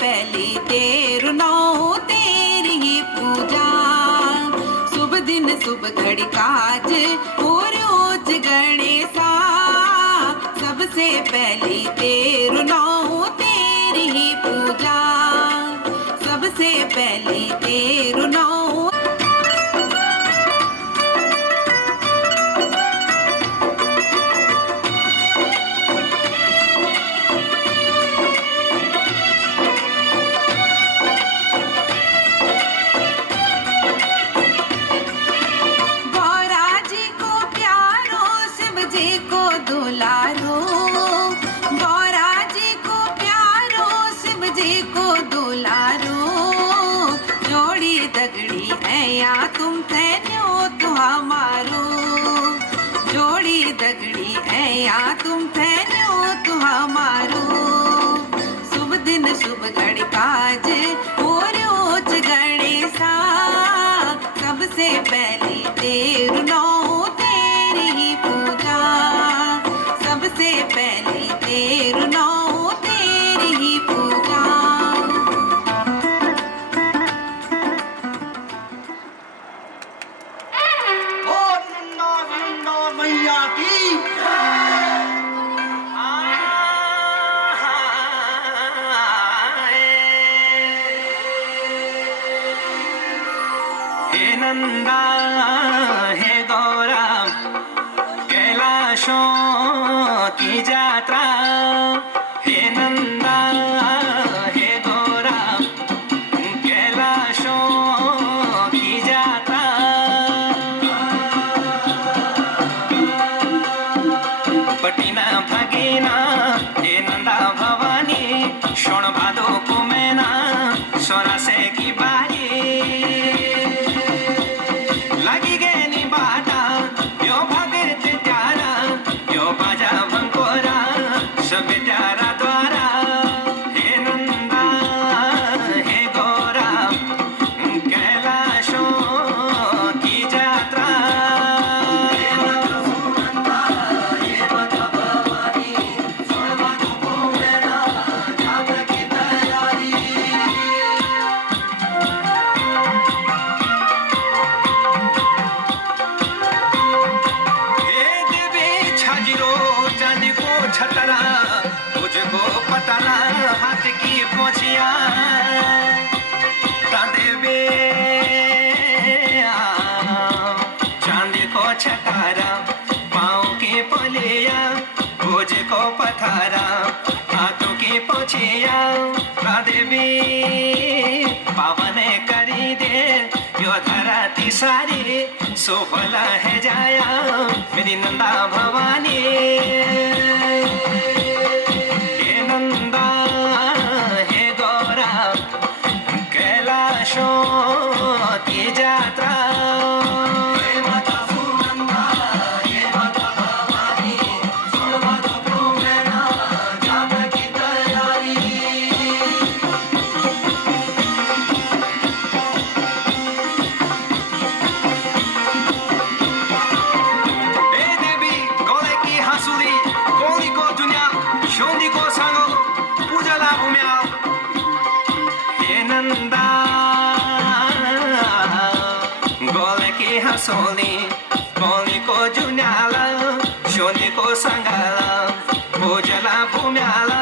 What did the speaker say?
पहली तेरु नौ तेरी ही पूजा। शुभ दिन शुभ घड़ी काज हो रोज गणेशा। सबसे पहली तेरु नौ तेरी ही पूजा। सबसे पहली तेरु नौ। दुलारो गौरा जी को प्यारो, शिव जी को दुलारो। जोड़ी दगड़ी ऐया तुम थे न्योत हमारो। जोड़ी दगड़ी ऐया तुम थे न्योत हमारो। शुभ दिन शुभ घड़ी काज हो रोज गणेशा। सबसे पहली तेरु नौ तेरी ही पूजा। सबसे पहली तेरु नौ तेरी ही पूजा। और नन्ना मैया की हे नंदा हे गौरा कैलाशों की जात्रा। हे नंदा हे गौरा कैलाशों की जात्रा। पटिना भगीना हे नंदा भवानी। शोण भादो को मैना सोरा से की बारी। लगी गए नी बाटा यो भगत त्यारा। यो बाजा भंकोरा सब त्यारा द्वारा। हे नंदा हे गौरा कैलाशों की जात्रा। छतरा मुझको पतला हाथ की पोछिया। देवे चांदी को छतारा पाँव की पोलिया। भोज को पथारा हाथों की पोछिया। देवी पावन करी दे यो धरती सारी। सोफला है जाया मेरी नंदा भवानी। हे नंदा हे गौरा कैलाशों की जात्रा। शोधी को सांगो पूजाला भूम्या। हे नंदा गोले की हसोली गोली को जुन्याला। शोधी को सांगाला पूजाला भूम्याला।